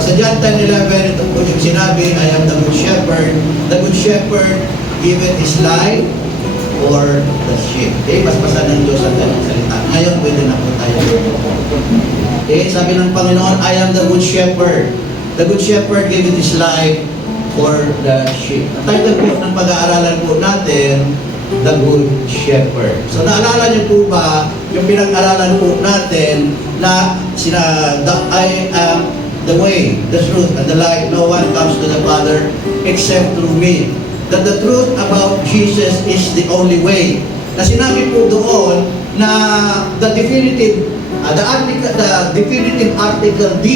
Sa John 10:11, ito po yung sinabi, I am the good shepherd. The good shepherd giveth his life for the sheep. Basbasan ng Diyos ang kanyang salita. Ngayon, pwede na po tayo. Sabi ng Panginoon, I am the good shepherd. The good shepherd giveth his life for the sheep. Ang title po ng pag-aaralan po natin, The Good Shepherd. So naalala niyo po ba yung pinag-aralan po natin na I am the way, the truth, and the life. No one comes to the Father except through me. That the truth about Jesus is the only way. Na sinabi po doon na the definitive article D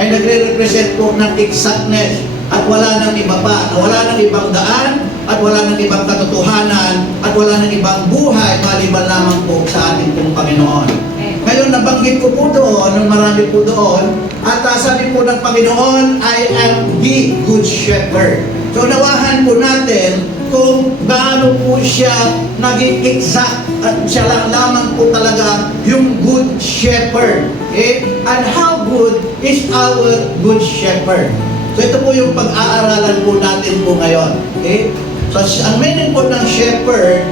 ay nagre-represent po ng exactness at wala nang iba pa, wala nang ibang daan at wala nang ibang katotohanan at wala nang ibang buhay maliban lamang po sa ating pong Panginoon. Ngayon, nabanggit ko po doon, marami po doon, at sabi po ng Panginoon, I am the good shepherd. So, nawahan po natin kung gaano po siya naging exact at siya lang lamang po talaga yung good shepherd. And how good is our good shepherd? So, ito po yung pag-aaralan po natin po ngayon. So, ang meaning po ng shepherd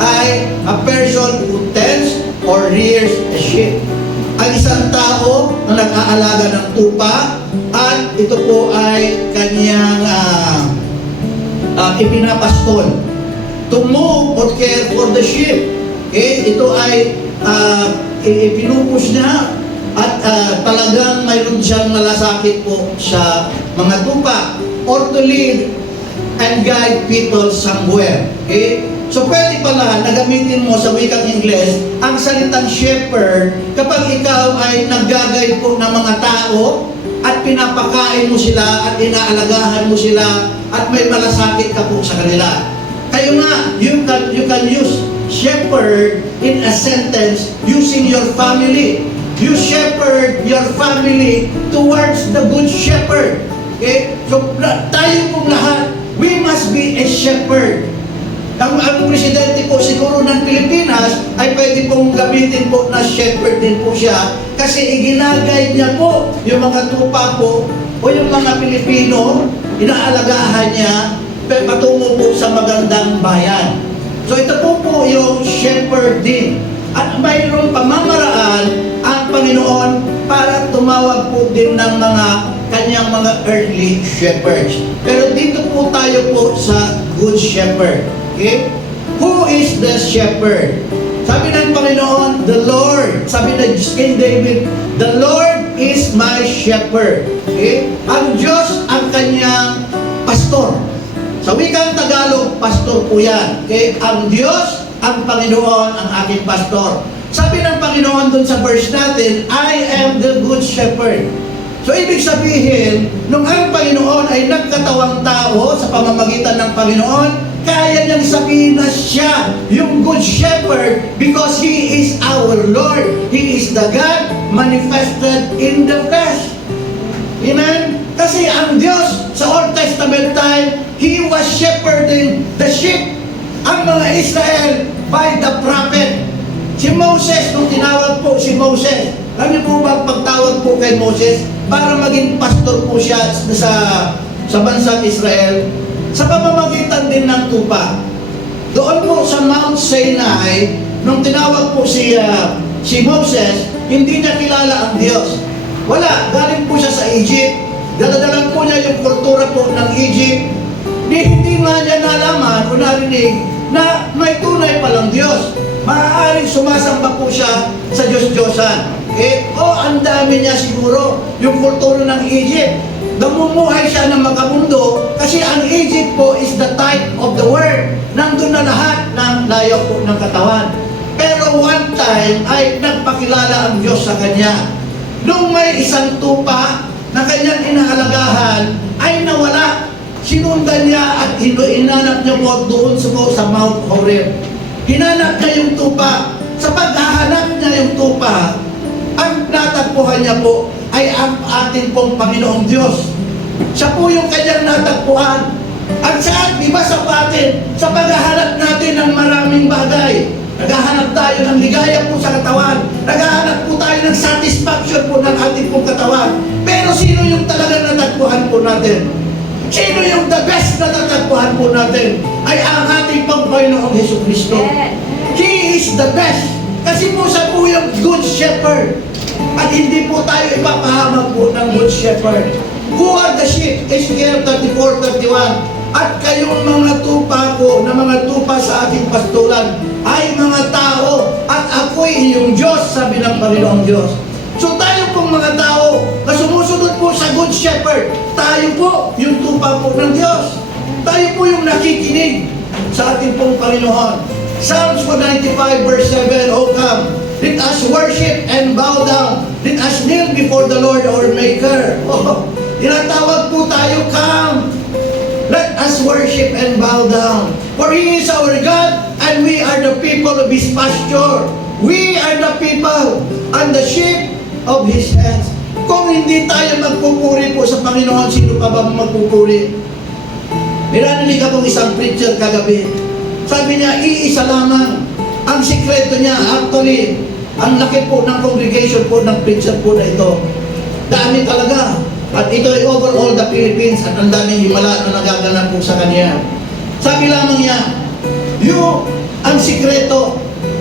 ay a person who tends or rears a sheep. Ang isang tao na nag-aalaga ng tupa at ito po ay kanyang ipinapastol to move or care for the sheep. Ito ay ipinupus niya at talagang mayroon siyang nalasakit po sa mga tupa or to lead and guide people somewhere. So pwede pala na gamitin mo sa wikang Ingles ang salitang shepherd kapag ikaw ay nag-guide po ng mga tao at pinapakain mo sila at inaalagahan mo sila at may malasakit ka po sa kanila. Kayo nga, you can use shepherd in a sentence using your family. You shepherd your family towards the good shepherd. So tayo pong lahat, we must be a shepherd. Ang presidente po siguro ng Pilipinas ay pwede pong gamitin po na shepherd din po siya kasi iginagay niya po yung mga tupa po o yung mga Pilipino, inaalagahan niya patungo po sa magandang bayan. So ito po yung shepherd din. At mayroong pamamaraan ang Panginoon para tumawag po din ng mga kanyang mga earthly shepherds. Pero dito po tayo po sa good shepherd. Who is the shepherd? Sabi ng Panginoon, the Lord. Sabi ng King David, the Lord is my shepherd. Ang Diyos ang kanyang pastor. Sa wikang Tagalog, pastor po yan. Ang Diyos, ang Panginoon, ang aking pastor. Sabi ng Panginoon dun sa verse natin, I am the good shepherd. So, ibig sabihin, nung ang Panginoon ay nagkatawang tao sa pamamagitan ng Panginoon, kaya niyang sabihin na siya, yung good shepherd, because He is our Lord. He is the God manifested in the flesh. Amen? Kasi ang Diyos sa Old Testament time, He was shepherding the sheep. Ang mga Israel by the prophet. Si Moses, nung tinawag po si Moses, alam niyo po ba pagtawag po kay Moses, para maging pastor po siya sa bansang Israel, sa pamamagitan din ng tupa. Doon po sa Mount Sinai, nung tinawag po si Moses, hindi niya kilala ang Diyos. Wala, galing po siya sa Egypt, daladalan po niya yung kultura po ng Egypt, hindi nga niya nalaman o narinig na may tunay palang Diyos. Maaaring sumasamba po siya sa Diyos-Diyosan. Ang dami niya siguro, yung kultura ng Egypt. Namumuhay siya ng makamundo kasi ang Egypt po is the type of the world. Nandun na lahat ng layo po ng katawan. Pero one time ay nagpakilala ang Diyos sa kanya. Nung may isang tupa na kanyang inaalagahan ay nawala. Sinundan niya at hinanap niya po doon sa Mount Horeb. Hinanap niya yung tupa. Sa paghahanap niya yung tupa, ang natagpuan niya po ay ang ating pong Panginoong Diyos. Siya po yung kanyang natagpuan. At saan, iba sa atin, sa paghahanap natin ng maraming bagay. Naghahanap tayo ng ligaya po sa katawan. Naghahanap po tayo ng satisfaction po ng ating pong katawan. Pero sino yung talagang natagpuan po natin? Sino yung the best na natagpuan po natin? Ay ang ating Panginoong Jesucristo. He is the best. Kasi po siya po yung good shepherd. At hindi po tayo ipapahamak po ng good shepherd. Who are the sheep? Ezekiel 34:31. At kayong mga tupa ko, na mga tupa sa aking pastulan, ay mga tao, at ako'y iyong Diyos, sabi ng Panginoong Diyos. So tayo pong mga tao, na sumusunod po sa good shepherd, tayo po yung tupa po ng Diyos. Tayo po yung nakikinig sa ating pong Panginoon. Psalms 195 verse 7, O come, let us worship and bow down. Let us kneel before the Lord our Maker. Oh, tinatawag po tayo, come. Let us worship and bow down. For He is our God, and we are the people of His pasture. We are the people and the sheep of His hands. Kung hindi tayo magpupuri po sa Panginoon, sino pa ba magpupuri? May narinig akong isang preacher kagabi. Sabi niya, iisa lamang. Ang sikreto niya, actually, ang laki po ng congregation po ng preacher po na ito. Dami talaga. At ito ay overall the Philippines at ang daming himala na nagaganap po sa kanya. Sabi lamang niya, ang sikreto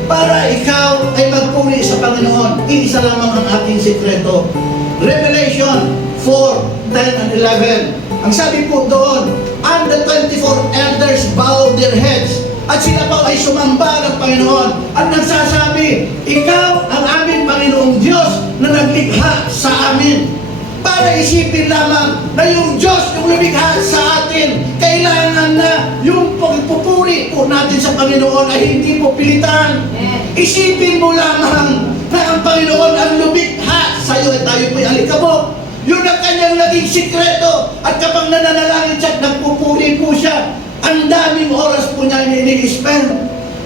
para ikaw ay magpuri sa Panginoon, iisa lamang ang ating sikreto. Revelation 4:10 and 11. Ang sabi po doon, and the 24 elders bowed their heads, at sila po ay sumamba ng Panginoon at nagsasabi, ikaw ang aming Panginoong Diyos na naglikha sa amin. Para isipin lamang na yung Diyos yung lumikha sa atin, kailangan na yung pagpupuri po natin sa Panginoon ay hindi po pilitan. Isipin mo lamang na ang Panginoon ang lumikha sa iyo at tayo po'y alikabok. Yun ang kanyang naging sikreto. At kapag nananalangin siya at nagpupuri po siya, ang daming oras po niya ini-spend.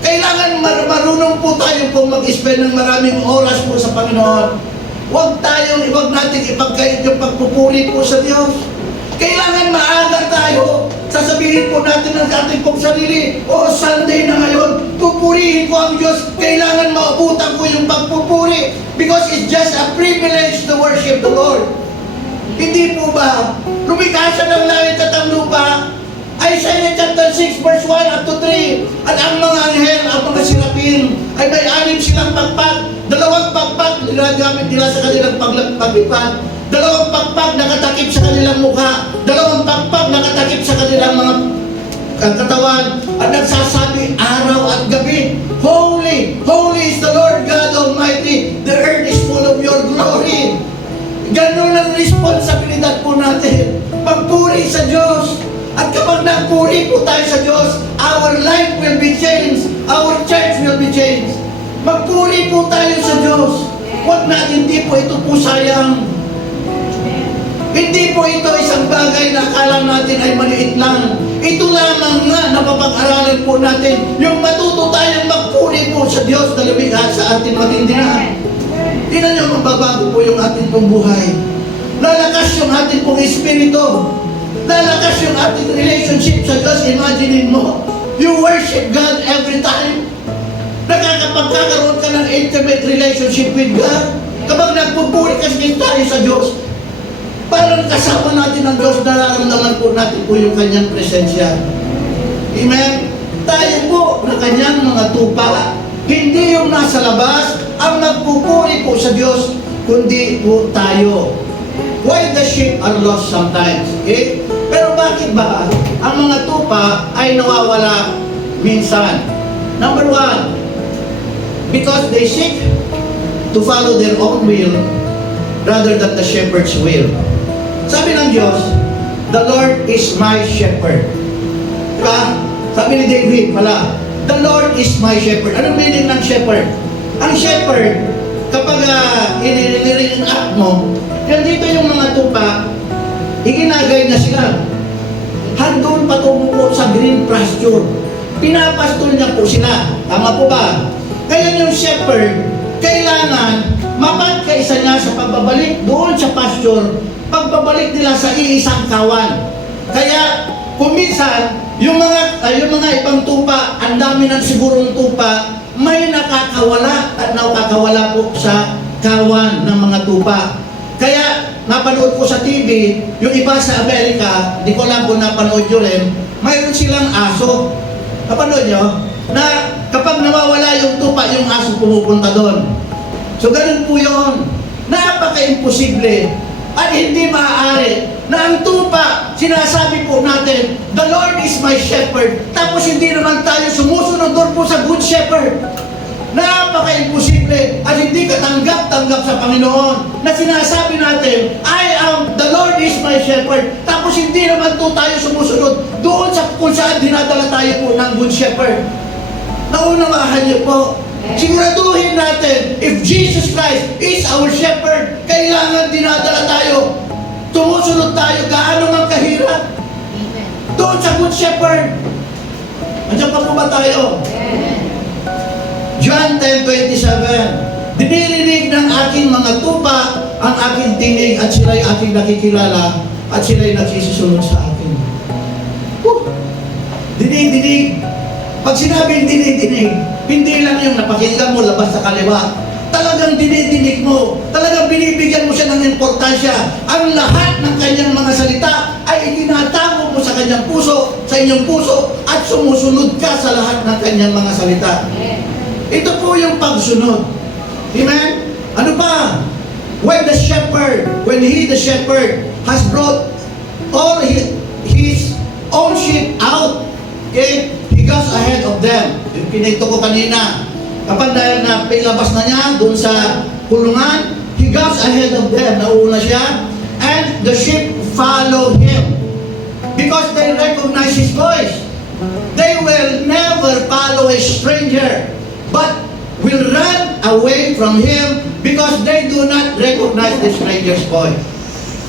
Kailangan marunong po tayo pong mag-spend ng maraming oras po sa Panginoon. Huwag natin ipagkait yung pagpupuri po sa Diyos. Kailangan maaga tayo. Sasabihin po natin ng ating pong sarili, Sunday na ngayon, pupurihin ko ang Diyos. Kailangan maubutan ko yung pagpupuri because it's just a privilege to worship the Lord. Hindi po ba? Lumikha siya ng langit at ang lupa. Isaiah chapter 6 verse 1 up to 3. At ang mga anghel, ang mga sirapin, ay may anim silang pagpag. Dalawang pagpag ginagamit nila sa kanilang paglipad. Dalawang pagpag nakatakip sa kanilang mukha. Dalawang pagpag nakatakip sa kanilang mga katawan. At nagsasabi araw at gabi, Holy, holy is the Lord God Almighty. The earth is full of your glory. Ganun ang responsibilidad po natin. Pagpuri sa Diyos. At kapag nagpuri po tayo sa Diyos, our life will be changed. Our church will be changed. Magpuri po tayo sa Diyos. Huwag natin, hindi po ito po sayang. Hindi po ito isang bagay na akala natin ay maliit lang. Ito lamang nga na mapag-aralan po natin. Yung matuto tayong magpuri po sa Diyos na lumikha sa ating matindihan. Tingnan niyo, magbabago po yung ating pong buhay. Lalakas yung ating pong espiritu. Lalakas yung ating relationship sa Diyos. Imagine mo, you worship God every time. Nakakapagkakaroon ka ng intimate relationship with God. Kapag nagpupuri kasi tayo sa Diyos, parang kasama natin ang Diyos, nararamdaman po natin po yung kanyang presensya. Amen? Tayo po na kanyang mga tupa, hindi yung nasa labas, ang nagpupuri po sa Diyos, kundi po tayo. Why the sheep are lost sometimes? Okay? Pero bakit ba ang mga tupa ay nawawala minsan? Number one, because they seek to follow their own will rather than the shepherd's will. Sabi ng Diyos, the Lord is my shepherd. Diba? Sabi ni David pala, the Lord is my shepherd. Anong meaning ng shepherd? Ang shepherd, kapag iniring up mo, yan dito yung mga tupa, iginagay na sila. Handun patungo po sa green pasture. Pinapastol niya po sila. Tama po ba? Kaya yung shepherd, kailangan mapagkaisa niya sa pagbabalik doon sa pasture, pagbabalik nila sa iisang kawan. Kaya, kung minsan, yung mga ibang tupa, ang dami ng sigurong tupa, may nakakawala at nakakawala po sa kawan ng mga tupa. Kaya napanood ko sa TV, yung iba sa Amerika, di ko alam kung napanood nyo rin, mayroon silang aso. Napanood nyo? Na kapag nawawala yung tupa, yung aso pumupunta doon. So ganun po yun. Napaka-imposible at hindi maaari na ang tupa, sinasabi po natin, the Lord is my shepherd. Tapos hindi naman tayo sumusunod doon po sa good shepherd. Napaka-imposible at hindi katanggap-tanggap sa Panginoon na sinasabi natin, I am, the Lord is my shepherd. Tapos hindi naman po tayo sumusunod doon sa kung saan dinadala tayo po ng good shepherd. Naunawahan niyo po. Siguraduhin natin, if Jesus Christ is our shepherd, kailangan dinadala tayo. Tumusunod tayo, gaano mang kahirap. Doon sa good shepherd. Andiyan pa po ba tayo? John 10:27. Dinirinig ng aking mga tupa ang aking tinig at sila'y aking nakikilala at sila'y nagsisisunod sa akin. Dinig-dinig. Pag sinabing dinig-dinig, hindi lang yung napakinggan mo labas sa kaliwa. Talagang dinidinig mo. Talagang binibigyan mo siya ng importansya. Ang lahat ng kanyang mga salita ay itinatago mo sa kanyang puso, sa inyong puso, at sumusunod ka sa lahat ng kanyang mga salita. Ito po yung pagsunod. Amen? Ano pa? When he the shepherd has brought all his own sheep out, okay, he goes ahead of them. Yung pinito ko kanina, kapag napilabas na niya doon sa kulungan, he goes ahead of them. Nauna siya, and the sheep follow him because they recognize his voice. They will never follow a stranger, but will run away from him because they do not recognize the stranger's voice.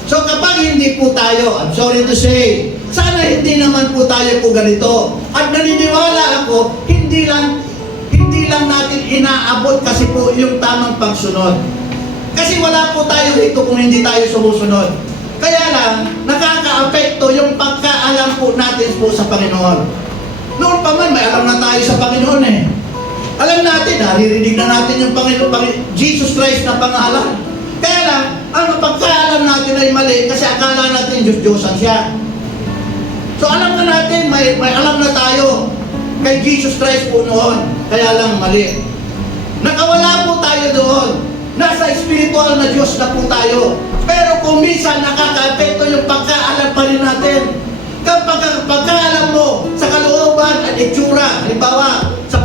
So kapag hindi po tayo, I'm sorry to say, sana hindi naman po tayo po ganito. At naniniwala ako, hindi lang natin inaabot kasi po yung tamang pagsunod. Kasi wala po tayo dito kung hindi tayo sumusunod. Kaya lang, nakaka-apekto yung pagkaalam po natin po sa Panginoon. Noon pa man, may alam na tayo sa Panginoon eh. Alam natin, naririnig na natin yung Jesus Christ na pangalan. Kaya lang, ang pagkaalam natin ay mali kasi akala natin Diyos-Diyosan siya. So alam na natin, may alam na tayo kay Jesus Christ po noon. Kaya lang mali. Nakawala po tayo doon. Nasa spiritual na Diyos na po tayo. Pero kung minsan nakaka-apekto yung pagkaalam pa rin natin. Kapag pagkaalam mo sa kalooban at itsura, halimbawa, sa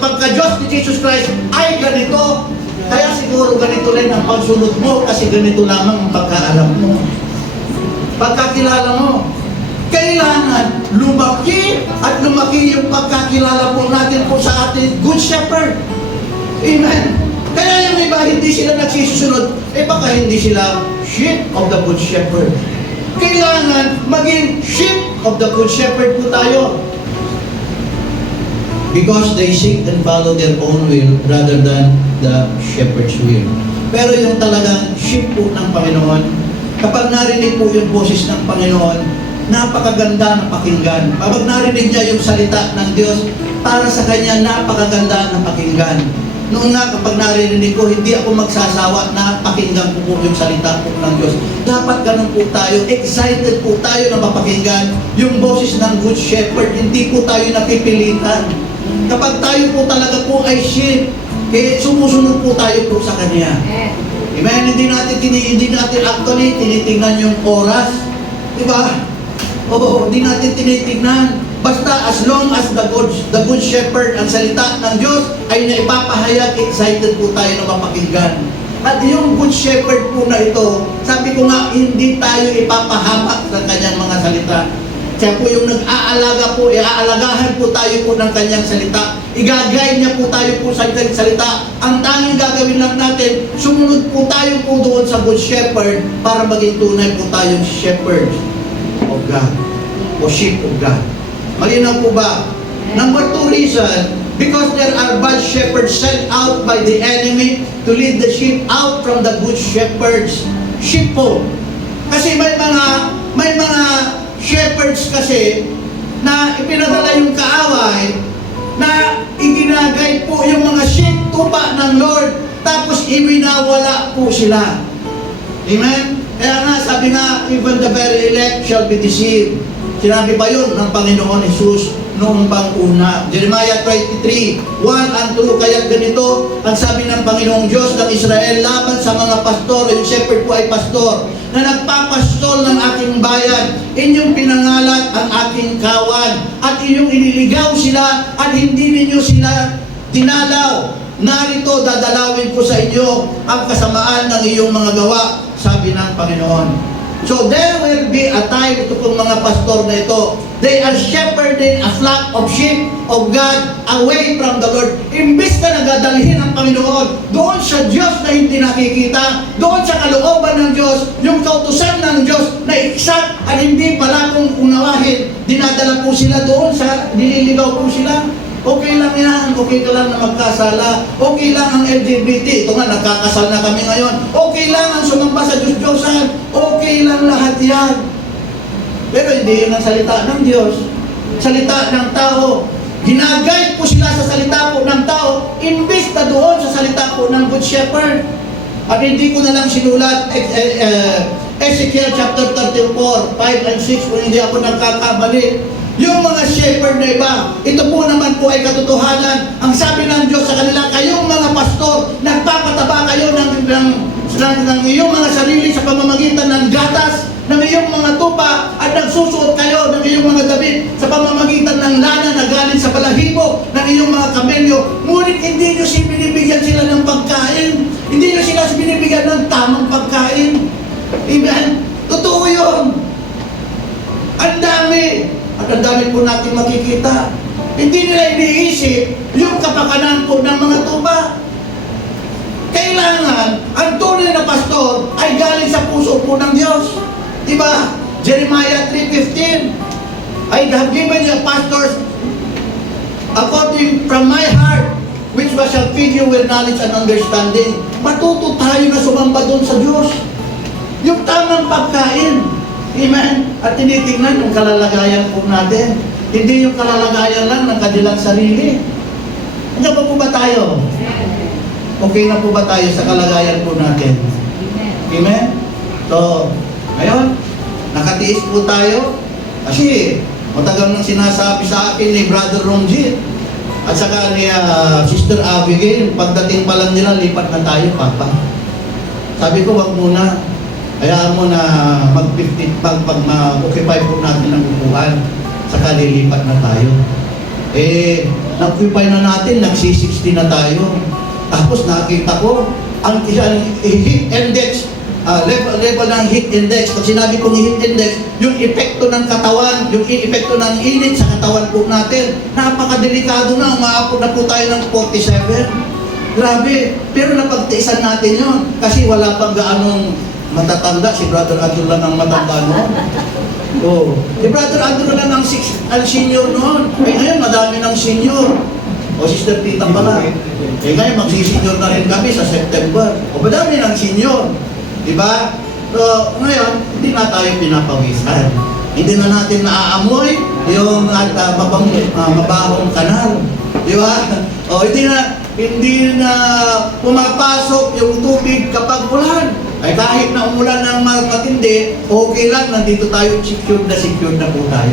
pagka-Diyos ni Jesus Christ ay ganito, kaya siguro ganito rin ang pagsunod mo kasi ganito lamang ang pagkaalam mo. Pagkakilala mo. Kailangan lumaki at lumaki yung pagkakilala po natin po sa ating Good Shepherd. Amen. Kaya yung iba hindi sila nagsisusunod, baka hindi sila sheep of the Good Shepherd. Kailangan maging sheep of the Good Shepherd po tayo. Because they seek and follow their own will rather than the shepherd's will. Pero yung talagang sheep po ng Panginoon, kapag narinig po yung boses ng Panginoon, napakaganda ng pakinggan. Kapag narinig niya yung salita ng Diyos, para sa Kanya napakaganda ng pakinggan. Noon nga, kapag narinig ko, hindi ako magsasawa na pakinggan ko po yung salita po ng Diyos. Dapat ganun po tayo. Excited po tayo na mapakinggan yung boses ng Good Shepherd. Hindi po tayo napipilitan. Kapag tayo po talaga po ay sheep, sumusunod po tayo po sa Kanya. Amen? Hindi natin actually tinitingnan yung oras. Diba? Oo, hindi natin tinitingnan. Basta as long as the good shepherd, ang salita ng Diyos ay naipapahayag, excited po tayo na mapakinggan. At yung good shepherd po na ito, sabi ko nga, hindi tayo ipapahamak ng kanyang mga salita. Kaya po yung nag-aalaga po, iaalagahan po tayo po ng kanyang salita. Igagay niya po tayo po sa kanyang salita. Ang tanging gagawin lang natin, sumunod po tayo po doon sa good shepherd para maging tunay po tayong shepherd of God o sheep of God. Malinaw po ba? Number 2 reason, because there are bad shepherds sent out by the enemy to lead the sheep out from the good shepherds. Sheep po. Kasi may mga shepherds kasi na ipinadala yung kaaway na iginagay po yung mga sheep, tupa ng Lord, tapos iwinawala po sila. Amen? Kaya nga, sabi nga, even the very elect shall be deceived. Sinabi pa yun ng Panginoon Jesus noong pang-una. Jeremiah 23, 1 and 2, kaya ganito ang sabi ng Panginoong Diyos ng Israel laban sa mga pastor, yung shepherd po ay pastor, na nagpapastol ng aking bayan. Inyong pinangalat ang aking kawan, at inyong iniligaw sila, at hindi ninyo sila dinalaw. Narito, dadalawin ko sa inyo ang kasamaan ng iyong mga gawa, sabi ng Panginoon. So there will be a time, ito pong mga pastor na ito, they are shepherding a flock of sheep of God away from the Lord. Imbis na nagadalhin ang Panginoon doon sa Diyos na hindi nakikita, doon sa kalooban ng Diyos, yung kautusan ng Diyos na iksak at hindi pala kung unawahin, dinadala po sila doon sa, nililigaw po sila. Okay lang yan, okay ka lang na magkasala, okay lang ang LGBT, ito nga, nagkakasal na kami ngayon, okay lang ang sumamba sa Diyos-Diyosan, okay lang lahat yan. Pero hindi yun ang salita ng Diyos, salita ng tao. Ginagayad po sila sa salita po ng tao, imbis na doon sa salita po ng Good Shepherd. At hindi ko na lang sinulat, Ezekiel chapter 34, 5 and 6, kung hindi ako nagkakamali. Yung mga shepherd na iba, ito po naman po ay katotohanan. Ang sabi ng Diyos sa kanila, kayong mga pastor, nagpapataba kayo ng iyong mga sarili sa pamamagitan ng gatas, ng iyong mga tupa, at nagsusuot kayo ng iyong mga damit sa pamamagitan ng lana na galing sa balahibo ng iyong mga kamelyo. Ngunit hindi nyo binibigyan sila ng pagkain. Hindi nyo sila binibigyan ng tamang pagkain. Amen? Totoo yun. Ang dami. At ang dami po natin makikita. Hindi nila iniisip yung kapakanan po ng mga tuba. Kailangan, ang tunay na pastor ay galing sa puso po ng Diyos. Diba? Jeremiah 3:15, I have given you pastors according from my heart, which shall feed you with knowledge and understanding. Matuto tayo na sumamba doon sa Diyos. Yung tamang pagkain. Amen? At tinitingnan yung kalalagayan po natin. Hindi yung kalalagayan lang ng kanilang sarili. Ano pa po ba tayo? Okay na po ba tayo sa kalagayan po natin? Amen? So, ngayon, nakatiis po tayo. Kasi, matagal nang sinasabi sa akin ni Brother Ronjit at saka ni Sister Abigail, pagdating pa lang nila, lipat na tayo, Papa. Sabi ko, wag muna. Hayaan mo na mag-occupy po natin ang upuan, saka lilipat na tayo. Na-occupy na natin, nagsi-60 na tayo. Tapos nakita ko, ang heat index, level ng heat index. Pag sinabi kong heat index, yung epekto ng katawan, yung epekto ng init sa katawan po natin, napakadelikado na, umaabot na po tayo ng 47. Grabe, pero napagtiisan natin yun, kasi wala pang gaanong matatanda, si Brother Andrew lang ang matanda noon. Oh, si Brother Andrew lang ang senior noon. Ngayon, madami ng senior. O, Sister Tita pala. Ngayon, magsisenior na rin kami sa September. O, madami ng senior. Diba? So, ngayon, hindi na tayo pinapawisan. Hindi na natin naaamoy yung mabahong kanal. Diba? O, hindi na pumapasok yung tubig kapag ulan. Ay kahit na umulan ng matindi, okay lang, nandito tayo, secured na po tayo.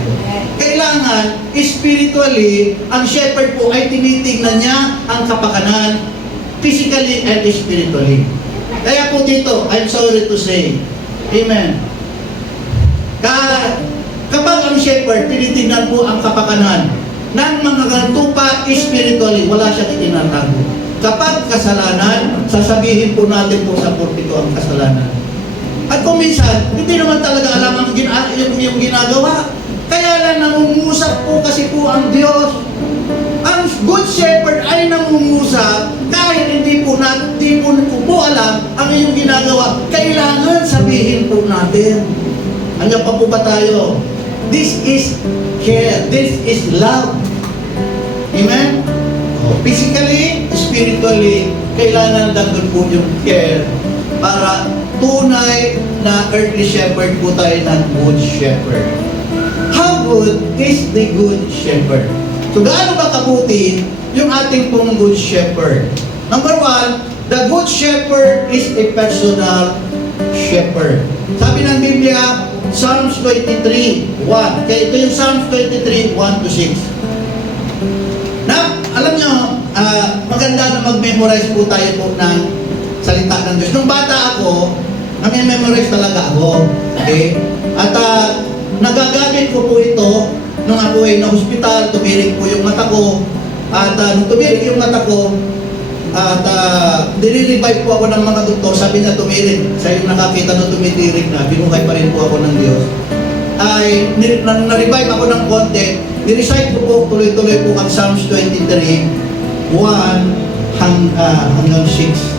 Kailangan, spiritually, ang shepherd po ay tinitingnan niya ang kapakanan, physically and spiritually. Kaya po dito, I'm sorry to say, amen. Kapag ang shepherd, tinitingnan po ang kapakanan ng mga tupa spiritually, wala siya itinatago. Kapag kasalanan, sasabihin po natin po sa pulpito ang kasalanan. At kung minsan, hindi naman talaga alam ang yung ginagawa. Kaya lang nangungusap po kasi po ang Diyos. Ang Good Shepherd ay nangungusap kahit hindi po alam ang iyong ginagawa. Kailangan sabihin po natin. Ano pa po ba tayo? This is care. This is love. Amen? Physically, spiritually, kailangan nandun po yung care para tunay na earthly shepherd po tayo ng Good Shepherd. How good is the Good Shepherd? So gaano ba kabuti yung ating pong Good Shepherd? Number one, the Good Shepherd is a personal shepherd. Sabi ng Biblia, Psalms 23:1. Kaya ito yung Psalms 23:1 to 6. Na, alam nyo, maganda na mag-memorize po tayo po ng salita ng Diyos. Nung bata ako, nami-memorize talaga ako. Okay? At nagagamit ko po ito nung ako ay na-hospital, tumirik po yung mata ko. At nung tumirik yung mata ko, at nire-revive po ako ng mga doktor. Sabi niya, tumirik. Sa yung nakakita na tumitirik na, binuhay pa rin po ako ng Diyos. Ay, na-revive ako ng konti. I-recite ko po, tuloy-tuloy po ang Psalms 23:1 hanggang 6.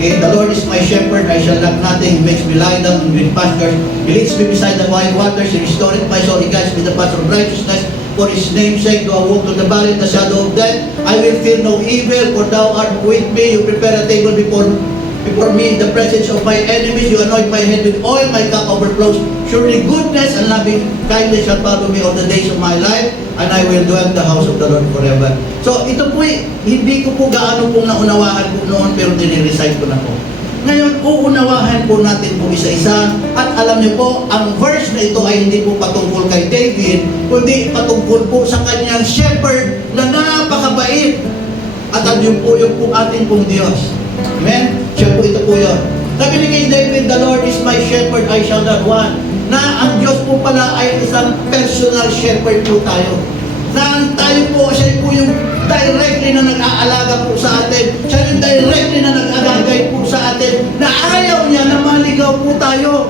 Okay, the Lord is my shepherd, I shall lack nothing. He makes me lie down in green pastures. He leads me beside the quiet waters. He restoreth my soul. He guides me in the path of righteousness. For His name's sake, though I walk through the valley of the shadow of death, I will fear no evil, for Thou art with me. You prepare a table before me in the presence of my enemies. You anoint my head with oil, my cup overflows. Surely goodness and loving kindness shall follow me all the days of my life, and I will dwell in the house of the Lord forever. So ito po, hindi ko po gaano pong naunawahan po noon, pero dinire-recite ko na po. Ngayon, uunawahan po natin po isa-isa. At alam niyo po, ang verse na ito ay hindi po patungkol kay David, kundi patungkol po sa kanyang shepherd na napakabait. At alam po yung po ating pong Diyos. Amen? Siya po, ito po yun. Sabi ni kay David, the Lord is my shepherd, I shall not want. Na ang Diyos po pala ay isang personal shepherd po tayo. Na tayo po, siya po yung directly na nag-aalaga po sa atin. Siya yung directly na nag-agagay po sa atin. Na ayaw niya na maligaw po tayo.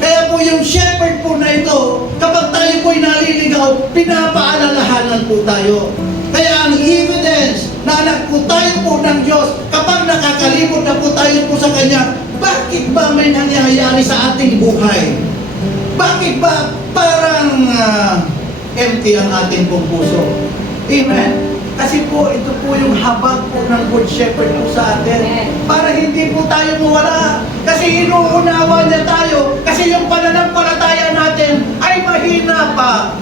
Kaya po yung shepherd po na ito, kapag tayo po'y naliligaw, pinapaalalahanan po tayo. Kaya ang evidence na anak po tayo po ng Diyos, kapag nakakalimot na po tayo po sa Kanya, bakit ba may nangyayari sa ating buhay? Bakit ba parang empty ang ating pong puso? Amen? Kasi po, ito po yung habag po ng Good Shepherd po sa atin. Para hindi po tayo mawala. Kasi inuunawa niya tayo. Kasi yung pananampalataya natin ay mahina pa.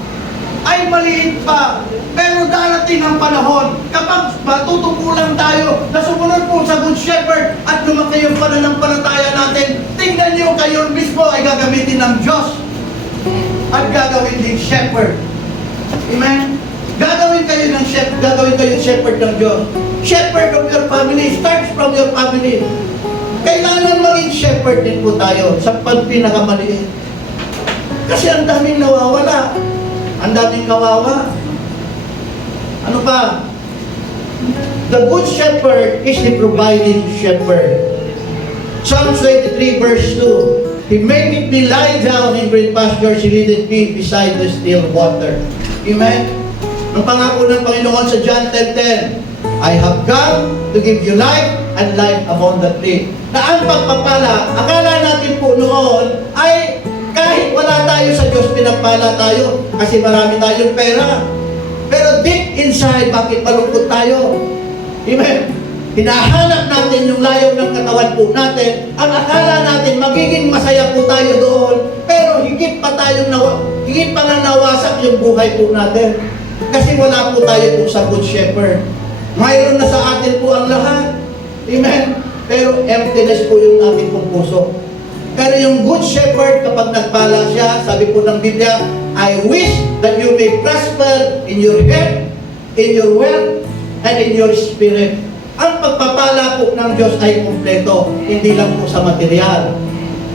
Ay maliit pa. Pero darating ang panahon, kapag matutukulan tayo na sumunod po sa Good Shepherd at lumaki yung pananampalataya natin, tingnan niyo kayo mismo ay gagamitin ng Diyos at gagawin din Shepherd. Amen? Gagawin kayo shepherd ng Diyos. Shepherd of your family starts from your family. Kailangan maging shepherd din po tayo sa pagpinakamaliit. Kasi ang daming nawawala. Ang daming kawawa. Ano pa? The Good Shepherd is the providing shepherd. Psalms 23 verse 2. He maketh me lie down in green pastures. He leadeth me beside the still water. Amen? Ang pangako ng Panginoon sa John 10:10, I have come to give you life and life abundantly. Na ang pagpapala, akala natin po noon ay kahit wala tayo sa Diyos, pinapala tayo kasi marami tayong pera. Pero deep inside, bakit malungkot tayo? Amen? Hinahanap natin yung layaw ng katawan po natin. Ang akala natin, magiging masaya po tayo doon. Pero higit pa nga nawasak yung buhay po natin. Kasi wala po tayo po sa Good Shepherd. Mayroon na sa atin po ang lahat. Amen? Pero emptiness po yung ating pong puso. Pero yung Good Shepherd, kapag nagpala siya, sabi po ng Biblia, I wish that you may prosper in your health, in your wealth, and in your spirit. Ang pagpapala po ng Diyos ay kumpleto, hindi lang po sa material.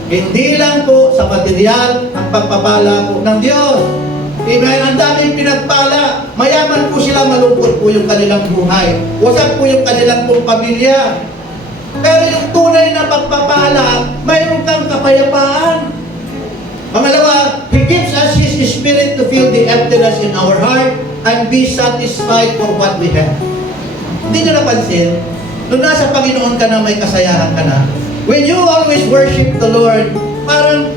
Hindi lang po sa material ang pagpapala po ng Diyos. Amen? Ang daming pinagpala. Mayaman po sila, malungkot po yung kanilang buhay. Wasak po yung kanilang pong pamilya. Pero yung tunay na pagpapala, mayroon kang kapayapaan. Pangalawa, He gives us His Spirit to fill the emptiness in our heart and be satisfied for what we have. Hindi nyo napansin, nung nasa Panginoon ka na, may kasayahan ka na. When you always worship the Lord, parang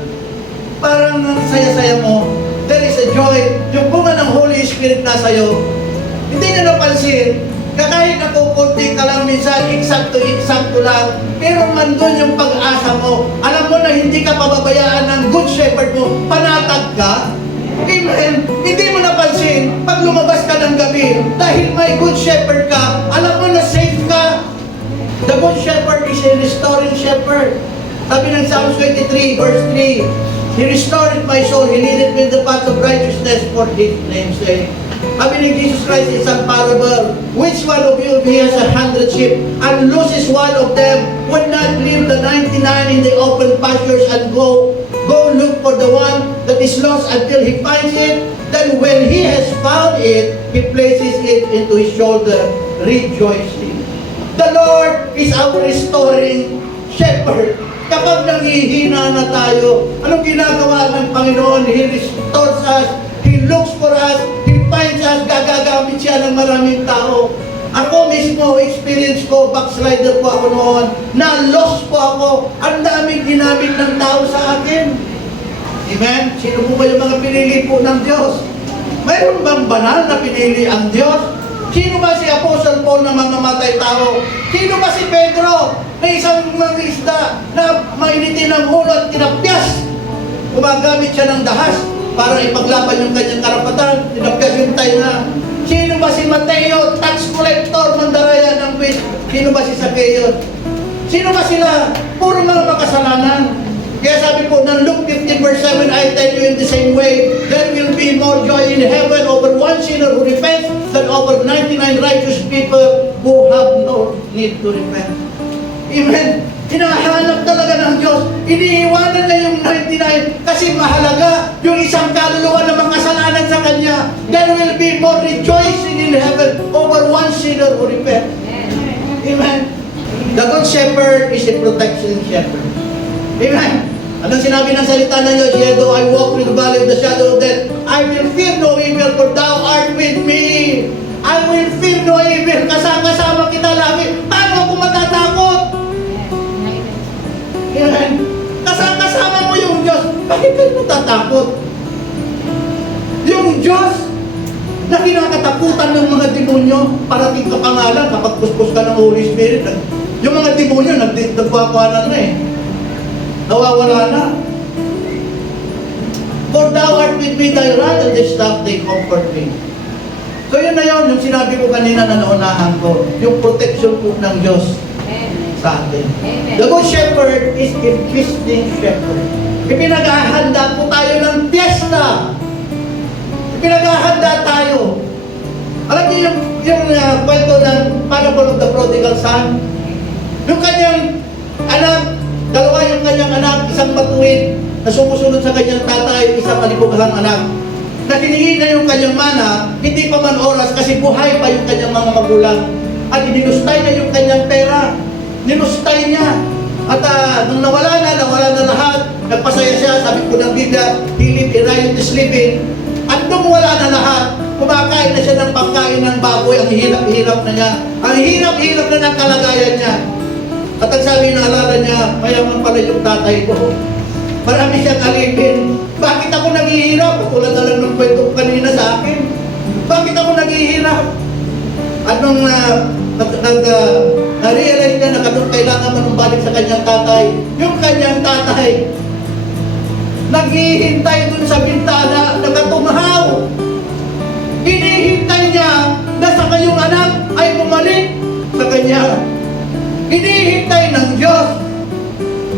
ang saya-saya mo, there is a joy. Yung bunga ng Holy Spirit nasa iyo. Hindi nyo napansin, kahit nakukunti ka lang minsan, eksakto lang, pero mandun yung pag-asa mo. Alam mo na hindi ka pababayaan ng Good Shepherd mo, panatag ka. Amen. Hindi mo napansin, pag lumabas ka ng gabi, sabihin, dahil may good shepherd ka, alam mo na safe ka. The good shepherd is a restoring shepherd. Sabi ng Psalms 23, verse 3, He restored my soul, He leadeth me in the path of righteousness for His name's sake. Sabi ni Jesus Christ in isang parable, which one of you, if he has 100 sheep, and loses one of them, would not leave the 99 in the open pastures and go look for the one that is lost until he finds it? Then when he has found it, he places it into his shoulder, rejoicing. The Lord is our restoring shepherd. Kapag nanghihina na tayo, anong ginagawa ng Panginoon? He restores us, He looks for us, He finds us, gagagamit siya ng maraming tao. Ako mismo, experience ko, backslider po ako noon, na-lost po ako, ang daming ginamit ng tao sa akin. Amen? Sino po ba yung mga pinili po ng Diyos? Mayroon bang banal na pinili ang Diyos? Sino ba si Apostle Paul na mamamatay tao? Sino ba si Pedro na isang mangisda na mainitin ang ulo at tinapyas? Gumagamit siya ng dahas para ipaglaban yung kanyang karapatan. Tinapyas yung tainga. Sino ba si Mateo, tax collector, mandaraya ng wis? Sino ba si Zacchaeus? Sino ba sila? Puro mga makasalanan. Kaya sabi po ng Luke 15 verse 7, I tell you in the same way, there will be more joy in heaven over one sinner who repents than over 99 righteous people who have no need to repent. Amen. Hinahanap talaga ng Diyos. Iniiwanan na yung 99 kasi mahalaga yung isang kaluluwa na makasalanan sa Kanya. There will be more rejoicing in heaven over one sinner who repents. Amen. The good shepherd is a protection shepherd. Amen. Anong sinabi ng salita ng Diyos? Yea, though I walk through the valley of the shadow of death, I will fear no evil, for Thou art with me. I will fear no evil. Kasama kita lagi. Paano ako matatakot? Amen. Kasama mo yung Diyos. Bakit ka matatakot? Yung Diyos na kinakatakutan ng mga demonyo, parating ka pangalan kapag puspos ka ng Holy Spirit. Yung mga demonyo, nagpapanan na eh. Nawawala na. For Thou art with me, Thy rod and Thy staff, they comfort me. So yun na yun, yung sinabi ko kanina na naunahan ko, yung protection po ng Diyos sa atin. The good shepherd is a feasting shepherd. Ipinaghahanda po tayo ng fiesta. Ipinaghahanda tayo. Alam niyo yung kwento ng parable of the prodigal son? Yung kanyang anak, dalawa yung kanyang anak, isang matuwid na sumusunod sa kanyang tatay, isang malibughang anak. Na hiningi na yung kanyang mana, hindi pa man oras kasi buhay pa yung kanyang mga magulang. At inilustay na yung kanyang pera. Nilustay niya. At nung nawala na lahat, nagpasaya siya, sabi ko ng Biblia, he lived a riotous living. At nung wala na lahat, kumakain na siya ng pagkain ng baboy, ang hirap-hirap na niya. Ang hirap-hirap na ng kalagayan niya. At ang sabi na alala niya, mayaman pala yung tatay ko. Marami siyang alipin. Bakit ako naghihirap? Tulad na lang ng kwento kanina sa akin. Bakit ako naghihirap? At nung na-realize niya na kailangan manumbalik sa kanyang tatay, yung kanyang tatay, naghihintay dun sa bintana, nakatumhaw. Hinihintay niya na sa kanyang anak ay bumalik sa kanya. Hinihintay ng Diyos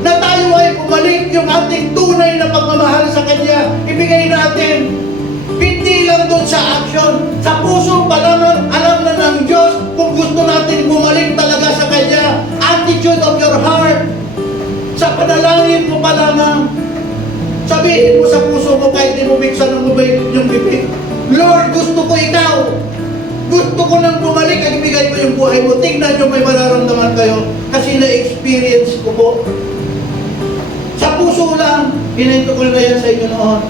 na tayo ay bumalik yung ating tunay na pagmamahal sa Kanya. Ibigay natin. Hindi lang doon sa action. Sa puso pa naman, alam na ng Diyos kung gusto natin bumalik talaga sa Kanya. Attitude of your heart. Sa panalangin mo pa lamang. Sabihin mo sa puso mo kahit di mo biksan ng yung bibig. Lord, gusto ko Ikaw. Gusto ko nang bumalik at ibigay ko yung buhay mo. Tingnan nyo may mararamdaman kayo kasi na-experience ko po. Sa puso lang, hinento ko na yan sa inyo noon.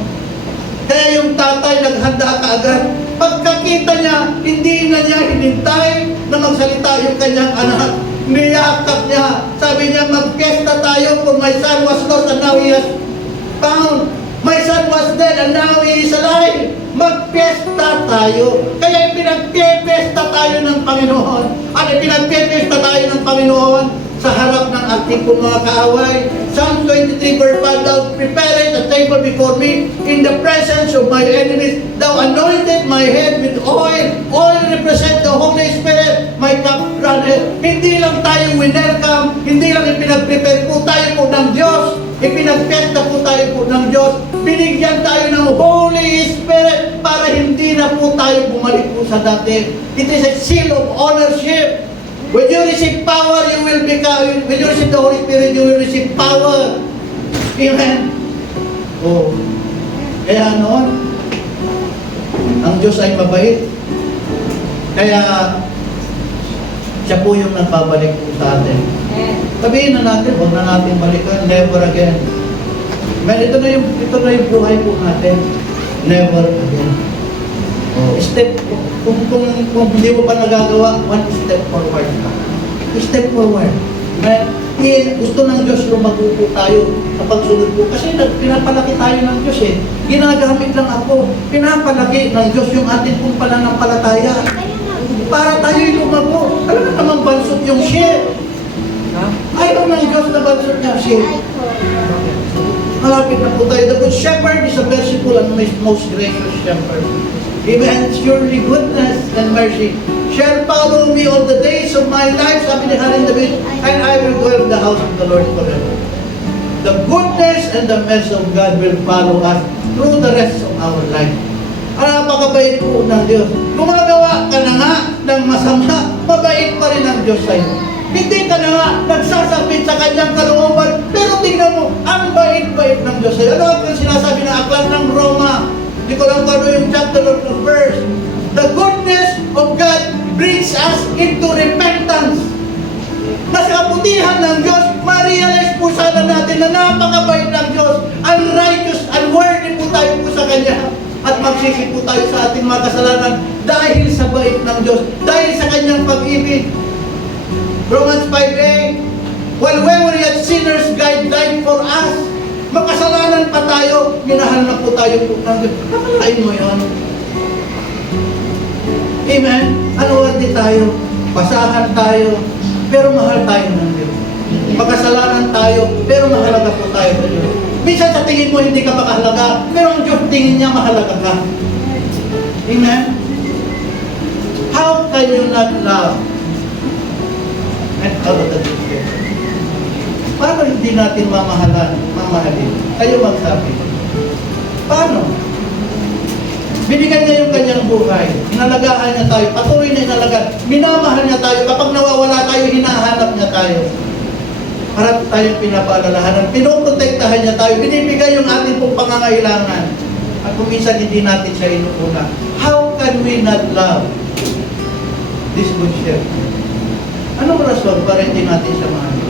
Kaya yung tatay naghanda kaagad. Pagkakita niya, hindi na niya hinintay na magsalita yung kanyang anak. Niyakap niya. Sabi niya, mag-fiesta tayo for my son was lost and now he has found. My son was dead and now he is alive. Magpiesta tayo. Kaya pinagpiesta tayo ng Panginoon. At pinagpiesta tayo ng Panginoon sa harap ng ating pong mga kaaway. Psalm 23 verse 5, Thou preparest a table before me in the presence of my enemies. Thou anointed my head with oil. Oil represent the Holy Spirit. My cup runneth. Hindi lang tayo welcome, hindi lang ipinag-prepare po tayo po ng Diyos. Ipinagpesta po tayo po ng Diyos. Binigyan tayo ng Holy Spirit para hindi na po tayo bumalik po sa dati. It is a seal of ownership. When you receive power, you will become, when you receive the Holy Spirit, you will receive power. Amen? Oh. Kaya noon, ang Diyos ay mabait. Kaya, siya po yung nagbabalik po sa atin. Sabihin na natin, huwag na natin balikan, never again. Man, ito na yung buhay po natin. Never again. Oh, step, kung hindi mo pa nagagawa, one step forward ka. Step forward. Man, gusto ng Diyos lumago po tayo sa pagsunod po. Kasi pinapalaki tayo ng Diyos eh. Ginagamit lang ako. Pinapalaki ng Diyos yung atin pong pananampalataya. Para tayo'y lumago. Alam mo naman bansot yung share. Ayaw ng Diyos na bansot niya share. Malapit na po tayo. The good shepherd is a merciful and most gracious shepherd. Amen. Surely goodness and mercy shall follow me all the days of my life, sabi ni Haring David, and I will dwell in the house of the Lord forever. The goodness and the mercy of God will follow us through the rest of our life. Napakabait po ng Diyos. Gumagawa ka na nga ng masama, mabait pa rin ang Diyos sa'yo. Hindi ka na nga nagsasabit sa kanyang kalooban, pero tingnan mo, ang bait-bait ng Diyos sa'yo. Ano ang sinasabi ng aklat ng Roma? Hindi ko lang kano yung chapter of the verse. The goodness of God brings us into repentance. Mas kabutihan ng Diyos, ma-realize po sana natin na napakabait ng Diyos, unrighteous, unworthy po tayo po sa Kanya. At magsisi po tayo sa ating mga kasalanan dahil sa bait ng Diyos, dahil sa Kanyang pag-ibig. Romans 5:8, while we were yet sinners, God died for us. Makasalanan pa tayo, minahal na po tayo po ng Diyos. Nakalain mo yun. Amen? Unworthy tayo, basahan tayo, pero mahal tayo ng Diyos. Makasalanan tayo, pero mahalaga po tayo ng Diyos. Minsan sa tingin mo hindi ka makahalaga, pero ang Diyos tingin niya mahalaga ka. Amen? How can you not love and follow the Lord? Paano hindi natin mamahalin? Kayo magsabi. Paano? Binigyan niya yung kanyang buhay. Inalagaan niya tayo. Patuloy na inalagaan. Minamahal niya tayo. Kapag nawawala tayo, hinahanap niya tayo. Para tayong pinapaalalahanan. Pinoprotektahan niya tayo. Binibigay yung ating pong pangangailangan. At kung minsan hindi natin siya inukuna. How can we not love this good shepherd? Anong rason para hindi natin siya mahalin?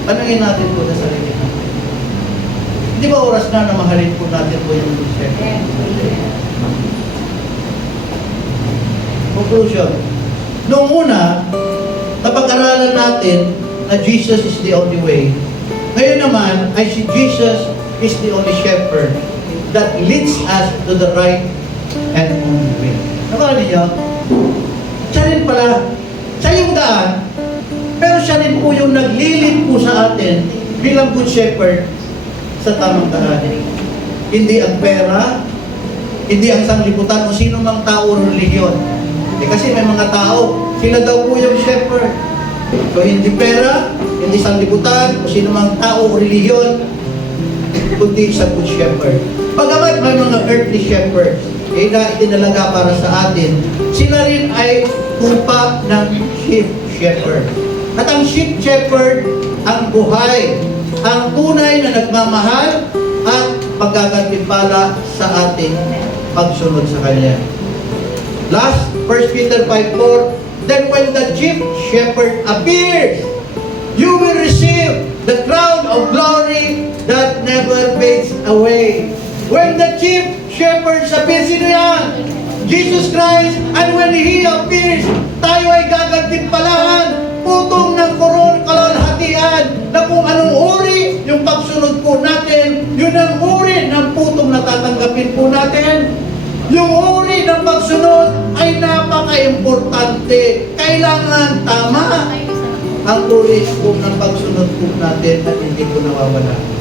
Tanungin natin po sa sarili natin. Hindi ba oras na mahalin po natin po yung good shepherd? Conclusion. Noong una, napag-aralan natin na Jesus is the only way. Ngayon naman, ay si Jesus is the only shepherd that leads us to the right and only way. Nakala niyo? Siya rin pala, siya yung daan, pero siya rin po yung naglilid po sa atin bilang good shepherd sa tamang daan. Hindi ang pera, hindi ang sanglibutan o sino mang tao o religion. Kasi may mga tao, sila daw po yung shepherd. So hindi pera, hindi sanglibutan o sino mang tao o religion, kundi sa good shepherd. Pagamat may mga earthly shepherds, na itinalaga para sa atin, sila rin ay tupa ng sheep shepherd. At ang sheep shepherd, ang buhay, ang tunay na nagmamahal at paggagantimpala sa ating pagsunod sa Kanya. Last, 1 Peter 5:4, then when the chief shepherd appears, you will receive the crown of glory that never fades away. When the chief shepherd appears, sino yan? Jesus Christ, and when He appears, tayo ay gagantimpalaan, putong ng koron kalalhatian, na kung anong uri yung pagsunod po natin, yun ang uri ng putong natatanggapin po natin. Yung uri ng pagsunod ay napaka-importante. Kailangan tama ang courage po ng pagsunod po natin at hindi po nawawala.